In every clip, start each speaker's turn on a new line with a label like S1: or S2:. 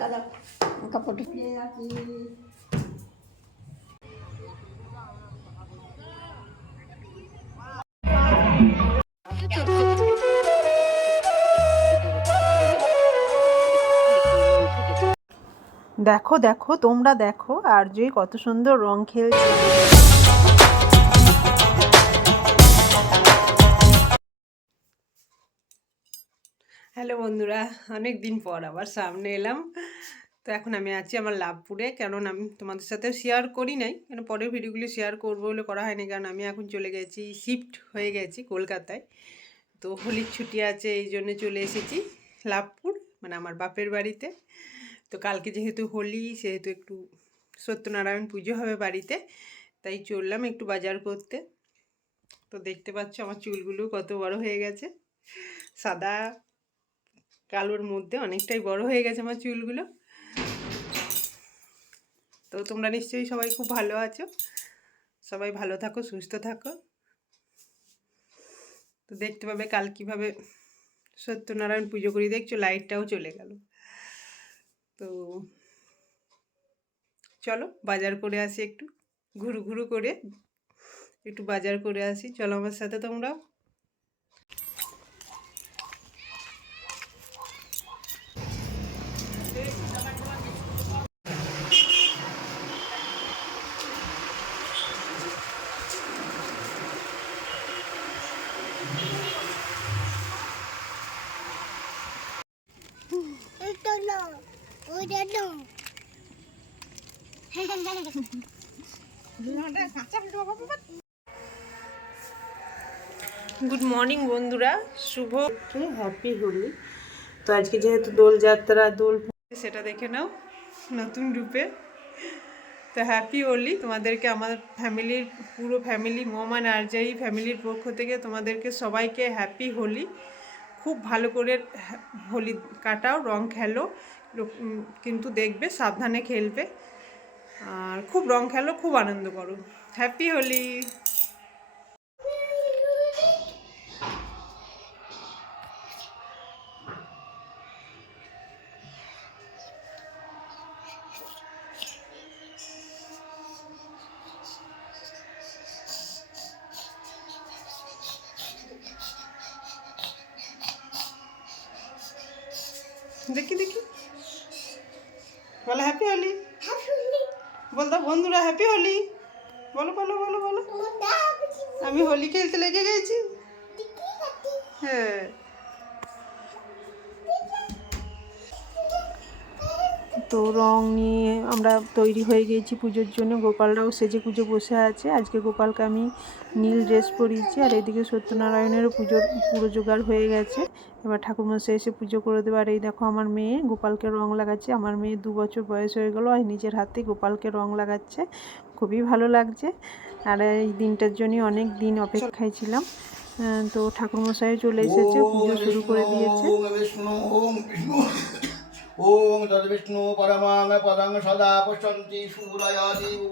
S1: কাপড় দেখো দেখো তোমরা দেখো আর যে কত সুন্দর রং খেলছে হ্যালো বন্ধুরা অনেক দিন পর আবার সামনে এলাম তো এখন আমি আছি আমার লাভপুরে কারণ আমি তোমাদের সাথে শেয়ার করি নাই কেন পরের ভিডিওগুলি শেয়ার করবো বলে করা হয়নি কারণ আমি এখন চলে গেছি শিফট হয়ে গেছি কলকাতায় তো হোলির ছুটি আছে এই জন্য চলে এসেছি লাভপুর মানে আমার বাপের বাড়িতে তো কালকে যেহেতু হোলি সেহেতু একটু সত্যনারায়ণ পুজো হবে বাড়িতে তাই চললাম একটু বাজার করতে তো দেখতে পাচ্ছ আমার চুলগুলো কত বড় হয়ে গেছে সাদা কালোর মধ্যে অনেকটাই বড় হয়ে গেছে আমার চুলগুলো তো তোমরা নিশ্চয়ই সবাই খুব ভালো আছো সবাই ভালো থাকো সুস্থ থাকো তো দেখতে পাবে কাল কীভাবে সত্যনারায়ণ পুজো করি দেখছো লাইটটাও চলে গেল তো চলো বাজার করে আসি একটু ঘুরু ঘুরু করে একটু বাজার করে আসি চলো আমার সাথে তোমরাও গুড মর্নিং বন্ধুরা শুভ হ্যাপি হোলি তো আজকে যেহেতু দোল যাত্রা দোল সেটা দেখে নাও নতুন রূপে তো হ্যাপি হোলি তোমাদেরকে আমার ফ্যামিলির পুরো ফ্যামিলি মমা নার্জারি ফ্যামিলির পক্ষ থেকে তোমাদেরকে সবাইকে হ্যাপি হোলি খুব ভালো করে হোলি হ্যাঁ, কাটাও রং খেলো কিন্তু দেখবে সাবধানে খেলবে আর খুব রং খেলো খুব আনন্দ করো হ্যাপি হোলি দেখি দেখি বলে হ্যাপি হোলি বলতো বন্ধুরা হ্যাপি হোলি বলো বলো বলো বলো আমি হোলি খেলতে লেগে গেছি হ্যাঁ তো রং নিয়ে আমরা তৈরি হয়ে গেছি পুজোর জন্য গোপালরাও সেজে পুজো বসে আছে আজকে গোপালকে আমি নীল ড্রেস পরিয়েছি আর এদিকে সত্যনারায়ণেরও পুজোর পুরো জোগাড় হয়ে গেছে এবার ঠাকুরমশাই এসে পুজো করে দেবে আর এই দেখো আমার মেয়ে গোপালকে রং লাগাচ্ছে আমার মেয়ে দু বছর বয়স হয়ে গেলো আর নিজের হাতে গোপালকে রং লাগাচ্ছে খুবই ভালো লাগছে আর এই দিনটার জন্যই অনেক দিন অপেক্ষায় ছিলাম তো ঠাকুরমশাই চলে এসেছে পুজো শুরু করে দিয়েছে ॐ तद्विष्णु परमां पदं सदा पश्यन्ति सूरयादिवचक्रातरम्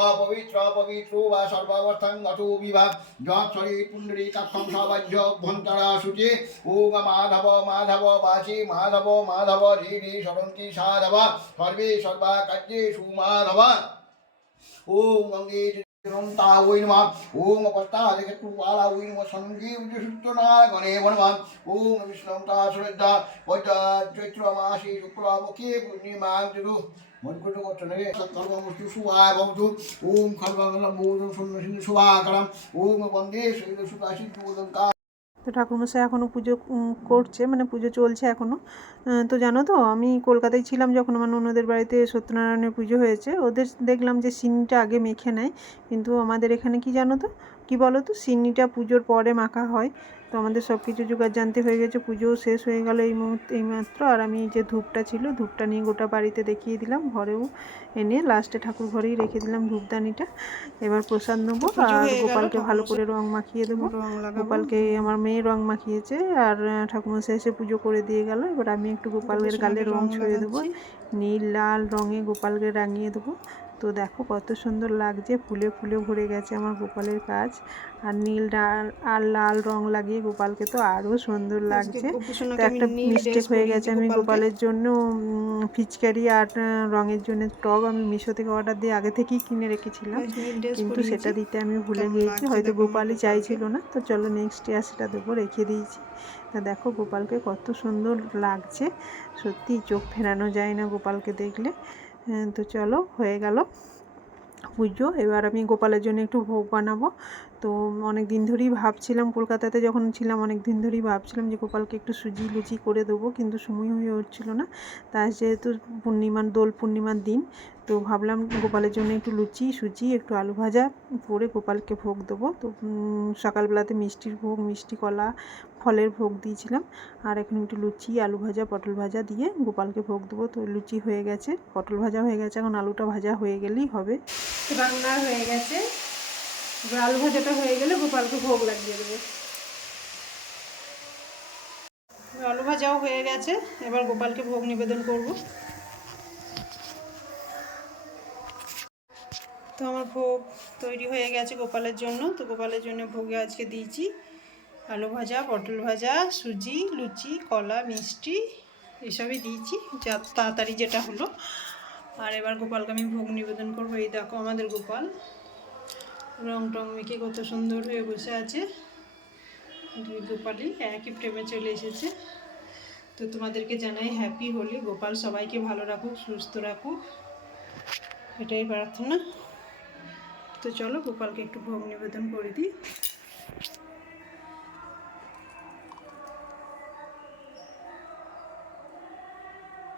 S1: अपवित्र पवित्रो वा सर्वावस्थं गतो विवा ज्वात्सरे पुण्डरी कथं सवज्यभ्यन्तरा शुचे ॐ माधव माधव वासि माधव माधव धीरे सरन्ति साधव सर्वे सर्वाकार्येषु माधव ॐ अङ्गे ता वैनमा ॐ अवस्थाजगत्कृपाला वैनम सञ्जीवसुप्तना गणे वनमा ॐ विष्णुता सुरद्धा वैद्यचैत्रमासी शुक्लामुखे पूर्णिमां तिरु মনকুণ্ড করতে লাগে কর্মমূর্তি শুভা ভবতু ওম খর্বাঙ্গলম বোধ শূন্য সিন্ধু শুভাকরম ওম বন্দে শৈল সুতাশি তো ঠাকুরমশাই এখনও পুজো করছে মানে পুজো চলছে এখনও তো জানো তো আমি কলকাতায় ছিলাম যখন আমার অন্যদের বাড়িতে সত্যনারায়ণের পুজো হয়েছে ওদের দেখলাম যে সিনটা আগে মেখে নেয় কিন্তু আমাদের এখানে কি জানো তো কি বলো তো সিন্নিটা পুজোর পরে মাখা হয় তো আমাদের সব কিছু জোগাড় জানতে হয়ে গেছে পুজোও শেষ হয়ে গেল এই মুহূর্তে এইমাত্র আর আমি যে ধূপটা ছিল ধূপটা নিয়ে গোটা বাড়িতে দেখিয়ে দিলাম ঘরেও এনে লাস্টে ঠাকুর ঘরেই রেখে দিলাম ধূপদানিটা এবার প্রসাদ নেবো আর গোপালকে ভালো করে রং মাখিয়ে দেবো গোপালকে আমার মেয়ে রং মাখিয়েছে আর ঠাকুমশা এসে পুজো করে দিয়ে গেল এবার আমি একটু গোপালের গালে রং ছড়িয়ে দেবো নীল লাল রঙে গোপালকে রাঙিয়ে দেবো তো দেখো কত সুন্দর লাগছে ফুলে ফুলে ভরে গেছে আমার গোপালের কাজ আর নীল ডাল আর লাল রং লাগিয়ে গোপালকে তো আরও সুন্দর লাগছে তো একটা মিস্টেক হয়ে গেছে আমি গোপালের জন্য ফিচকারি আর রঙের জন্য টব আমি মিশো থেকে অর্ডার দিয়ে আগে থেকেই কিনে রেখেছিলাম কিন্তু সেটা দিতে আমি ভুলে গিয়েছি হয়তো গোপালই চাইছিল না তো চলো নেক্সট ইয়ার সেটা দেবো রেখে দিয়েছি তা দেখো গোপালকে কত সুন্দর লাগছে সত্যি চোখ ফেরানো যায় না গোপালকে দেখলে হ্যাঁ, তো চলো হয়ে গেল পুজো এবার আমি গোপালের জন্য একটু ভোগ বানাবো তো অনেক দিন ধরেই ভাবছিলাম কলকাতাতে যখন ছিলাম অনেক দিন ধরেই ভাবছিলাম যে গোপালকে একটু সুজি লুচি করে দেবো কিন্তু সময় হয়ে উঠছিল না তাই যেহেতু পূর্ণিমার দোল পূর্ণিমার দিন তো ভাবলাম গোপালের জন্য একটু লুচি সুজি একটু আলু ভাজা করে গোপালকে ভোগ দেবো তো সকালবেলাতে মিষ্টির ভোগ মিষ্টি কলা ফলের ভোগ দিয়েছিলাম আর এখন একটু লুচি আলু ভাজা পটল ভাজা দিয়ে গোপালকে ভোগ দেবো তো লুচি হয়ে গেছে পটল ভাজা হয়ে গেছে এখন আলুটা ভাজা হয়ে গেলেই হবে রান্না হয়ে গেছে এবার আলু ভাজাটা হয়ে গেলে গোপালকে ভোগ লাগিয়ে দেবে আলু ভাজাও হয়ে গেছে এবার গোপালকে ভোগ নিবেদন করব তো আমার ভোগ তৈরি হয়ে গেছে গোপালের জন্য তো গোপালের জন্য ভোগে আজকে দিয়েছি আলু ভাজা পটল ভাজা সুজি লুচি কলা মিষ্টি এসবই দিয়েছি যা তাড়াতাড়ি যেটা হলো আর এবার গোপালকে আমি ভোগ নিবেদন করবো এই দেখো আমাদের গোপাল রং টং মেখে কত সুন্দর হয়ে বসে আছে দুই গোপালই একই প্রেমে চলে এসেছে তো তোমাদেরকে জানাই হ্যাপি হোলি গোপাল সবাইকে ভালো রাখুক সুস্থ রাখুক এটাই প্রার্থনা তো চলো গোপালকে একটু ভোগ নিবেদন করে দিই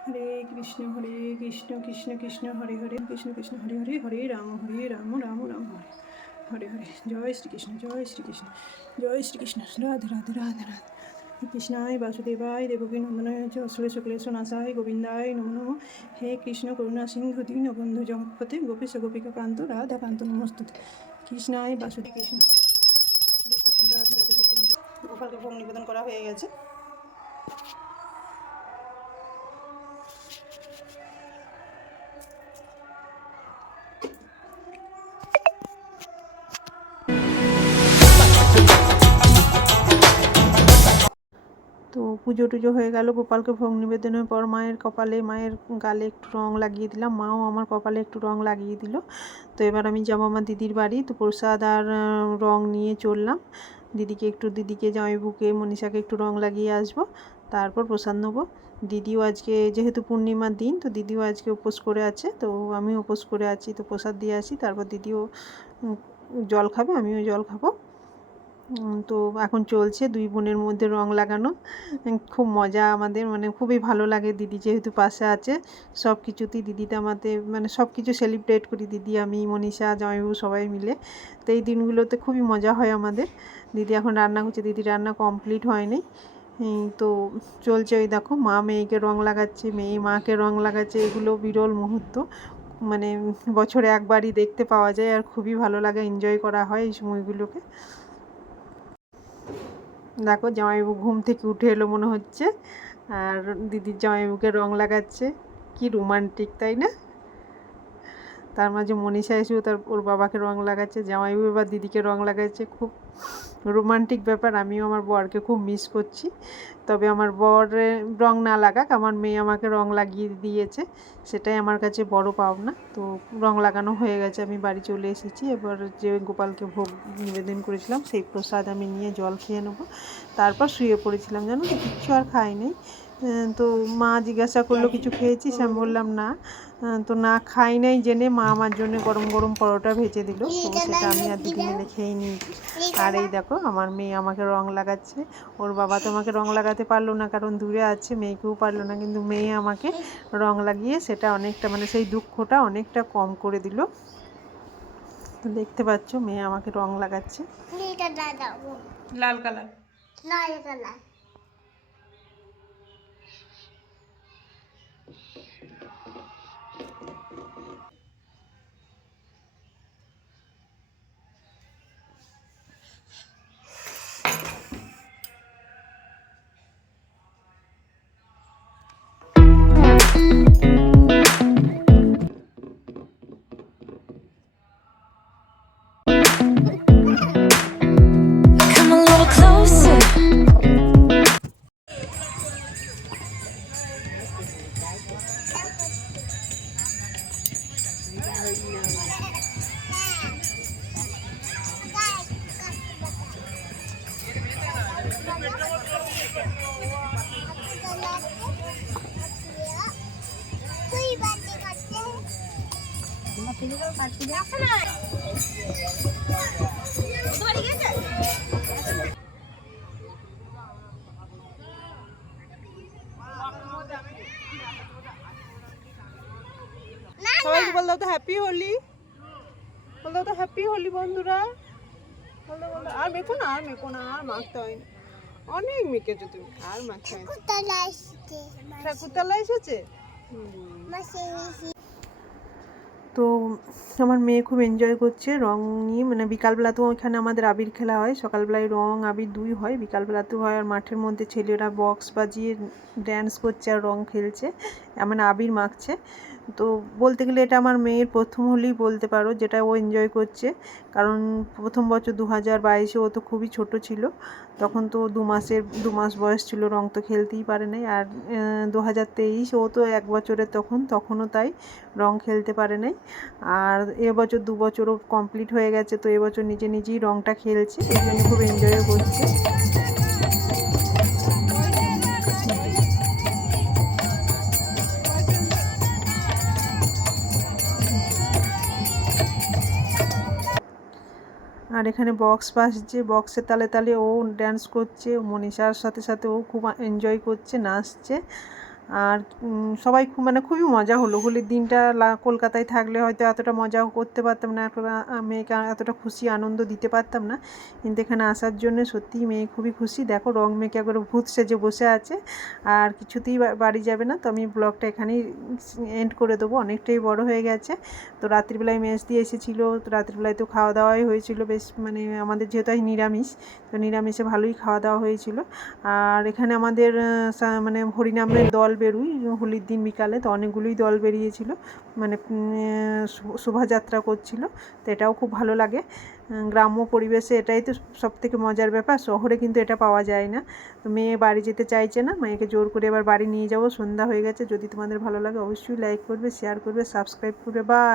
S1: হরে কৃষ্ণ হরে কৃষ্ণ কৃষ্ণ কৃষ্ণ হরে হরে কৃষ্ণ কৃষ্ণ হরে হরে হরে রাম হরে রাম রাম রাম হরে হরে হরে জয় শ্রীকৃষ্ণ জয় শ্রীকৃষ্ণ জয় শ্রীকৃষ্ণ রাধে রাধে রাধে রাধে কৃষ্ণায় বাসুদেবায় দেবকী নন্দনায় অসুরে শুক্লে নাশায় গোবিন্দায় নম নম হে কৃষ্ণ করুণা সিংহ দীনবন্ধু জগৎপতি গোপীশ গোপিকা প্রান্ত রাধা কান্ত নমস্ত কৃষ্ণায় বাসুদেব কৃষ্ণ হরে কৃষ্ণ রাধে রাধে গোপালকে নিবেদন করা হয়ে গেছে তো পুজো টুজো হয়ে গেল গোপালকে ভোগ নিবেদনের পর মায়ের কপালে মায়ের গালে একটু রং লাগিয়ে দিলাম মাও আমার কপালে একটু রং লাগিয়ে দিল তো এবার আমি যাবো আমার দিদির বাড়ি তো প্রসাদ আর রং নিয়ে চললাম দিদিকে একটু দিদিকে জামাই বুকে মনীষাকে একটু রং লাগিয়ে আসবো তারপর প্রসাদ নেবো দিদিও আজকে যেহেতু পূর্ণিমার দিন তো দিদিও আজকে উপোস করে আছে তো আমি উপোস করে আছি তো প্রসাদ দিয়ে আসি তারপর দিদিও জল খাবে আমিও জল খাবো তো এখন চলছে দুই বোনের মধ্যে রং লাগানো খুব মজা আমাদের মানে খুবই ভালো লাগে দিদি যেহেতু পাশে আছে সব কিছুতেই দিদিতে আমাদের মানে সব কিছু সেলিব্রেট করি দিদি আমি মনীষা জামাইবাবু সবাই মিলে তো এই দিনগুলোতে খুবই মজা হয় আমাদের দিদি এখন রান্না করছে দিদি রান্না কমপ্লিট হয়নি তো চলছে ওই দেখো মা মেয়েকে রং লাগাচ্ছে মেয়ে মাকে রং লাগাচ্ছে এগুলো বিরল মুহূর্ত মানে বছরে একবারই দেখতে পাওয়া যায় আর খুবই ভালো লাগে এনজয় করা হয় এই সময়গুলোকে দেখো জামাইবাবু ঘুম থেকে উঠে এলো মনে হচ্ছে আর দিদির জামাইবুকে রং লাগাচ্ছে কি রোমান্টিক তাই না তার মাঝে মনীষা এসেও তার ওর বাবাকে রং লাগাচ্ছে জামাই বা দিদিকে রং লাগাচ্ছে খুব রোমান্টিক ব্যাপার আমিও আমার বরকে খুব মিস করছি তবে আমার বরে রং না লাগাক আমার মেয়ে আমাকে রং লাগিয়ে দিয়েছে সেটাই আমার কাছে বড় পাওনা তো রং লাগানো হয়ে গেছে আমি বাড়ি চলে এসেছি এবার যে গোপালকে ভোগ নিবেদন করেছিলাম সেই প্রসাদ আমি নিয়ে জল খেয়ে নেবো তারপর শুয়ে পড়েছিলাম জানো কিছু কিচ্ছু আর খাই নেই তো মা জিজ্ঞাসা করলো কিছু খেয়েছিস আমি বললাম না তো না খাই নাই জেনে মা আমার জন্য গরম গরম পরোটা ভেজে দিল তো সেটা আমি আর দিদি মিলে খেয়ে নিয়েছি আর এই দেখো আমার মেয়ে আমাকে রং লাগাচ্ছে ওর বাবা তো আমাকে রং লাগাতে পারলো না কারণ দূরে আছে মেয়েকেও পারলো না কিন্তু মেয়ে আমাকে রং লাগিয়ে সেটা অনেকটা মানে সেই দুঃখটা অনেকটা কম করে দিল তো দেখতে পাচ্ছ মেয়ে আমাকে রং লাগাচ্ছে লাল কালার লাল কালার সবাইকে বললো তো হ্যাপি হোলি বললো তো হ্যাপি হোলি বন্ধুরা আর মেখো আর মেখো আর মাখতে হয় না অনেক মেখেছো তুমি আর মাখতে হয় ঠাকুরতলা হ্যাঁ, এসেছে হুম তো আমার মেয়ে খুব এনজয় করছে রং নিয়ে মানে বিকালবেলাতেও ওইখানে আমাদের আবির খেলা হয় সকালবেলায় রং আবির দুই হয় বিকালবেলাতেও হয় আর মাঠের মধ্যে ছেলেরা বক্স বাজিয়ে ড্যান্স করছে আর রং খেলছে এমন আবির মাখছে তো বলতে গেলে এটা আমার মেয়ের প্রথম হলেই বলতে পারো যেটা ও এনজয় করছে কারণ প্রথম বছর দু হাজার বাইশে ও তো খুবই ছোট ছিল তখন তো দু মাসের দু মাস বয়স ছিল রং তো খেলতেই পারে নাই আর দু হাজার তেইশ ও তো এক বছরের তখন তখনও তাই রং খেলতে পারে নাই আর এবছর দু বছরও কমপ্লিট হয়ে গেছে তো এবছর নিজে নিজেই রংটা খেলছে এই জন্য খুব এনজয়ও করছে আর এখানে বক্স বাজছে বক্সের তালে তালে ও ড্যান্স করছে মনীষার সাথে সাথে ও খুব এনজয় করছে নাচছে আর সবাই খুব মানে খুবই মজা হলো হোলির দিনটা কলকাতায় থাকলে হয়তো এতটা মজা করতে পারতাম না মেয়েকে এতটা খুশি আনন্দ দিতে পারতাম না কিন্তু এখানে আসার জন্য সত্যিই মেয়ে খুবই খুশি দেখো রং মেয়েকে একবার ভূত সেজে বসে আছে আর কিছুতেই বাড়ি যাবে না তো আমি ব্লগটা এখানেই এন্ড করে দেবো অনেকটাই বড় হয়ে গেছে তো রাত্রিবেলায় মেস দিয়ে এসেছিলো তো রাত্রিবেলায় তো খাওয়া দাওয়াই হয়েছিল বেশ মানে আমাদের যেহেতু নিরামিষ তো নিরামিষে ভালোই খাওয়া দাওয়া হয়েছিল আর এখানে আমাদের মানে হরিনামের দল বেরোই হোলির দিন বিকালে তো অনেকগুলোই দল বেরিয়েছিল মানে শোভাযাত্রা করছিল তো এটাও খুব ভালো লাগে গ্রাম্য পরিবেশে এটাই তো সব থেকে মজার ব্যাপার শহরে কিন্তু এটা পাওয়া যায় না তো মেয়ে বাড়ি যেতে চাইছে না মেয়েকে জোর করে এবার বাড়ি নিয়ে যাবো সন্ধ্যা হয়ে গেছে যদি তোমাদের ভালো লাগে অবশ্যই লাইক করবে শেয়ার করবে সাবস্ক্রাইব করবে বা